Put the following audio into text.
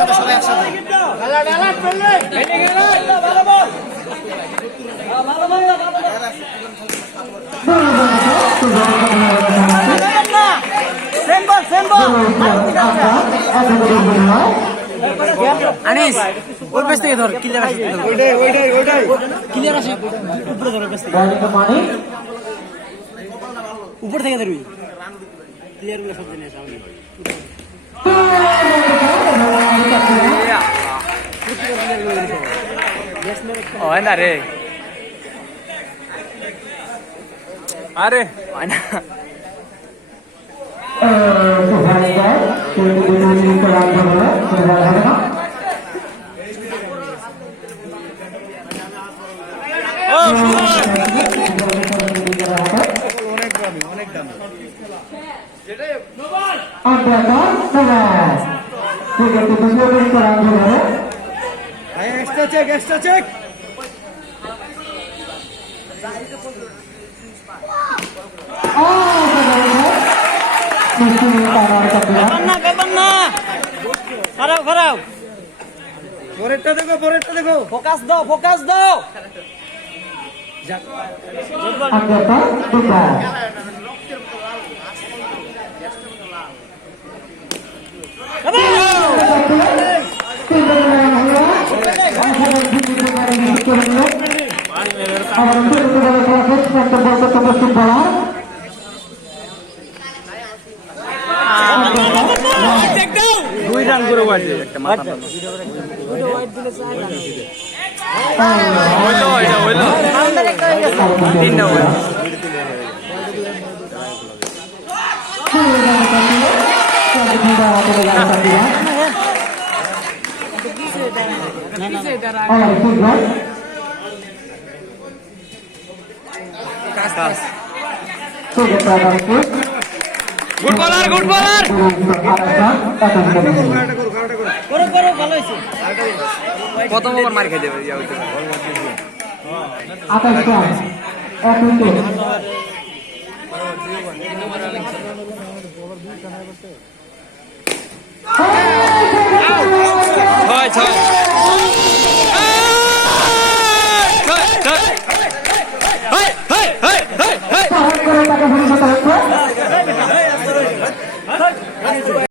একসাথে সবাই একসাথে আনিস ওর পেছ থেকে ধর ক্লিয়ার আসে ওইটাই ক্লিয়ার আসে উপরে ধর পেছ থেকে উপর থেকে ধরবি ক্লিয়ার গুলো সব জিনিস সামনে ও না রে আরে না অনেক দামি এক্সট্রা চেক খারাপ পরেরটা দেখো ফোকাস দাও দুই রান করে বাজে একটা মাথা হইলো তিনটা হইলো গুড বলার প্রথম ওভার মার খেয়ে দেবে ছয়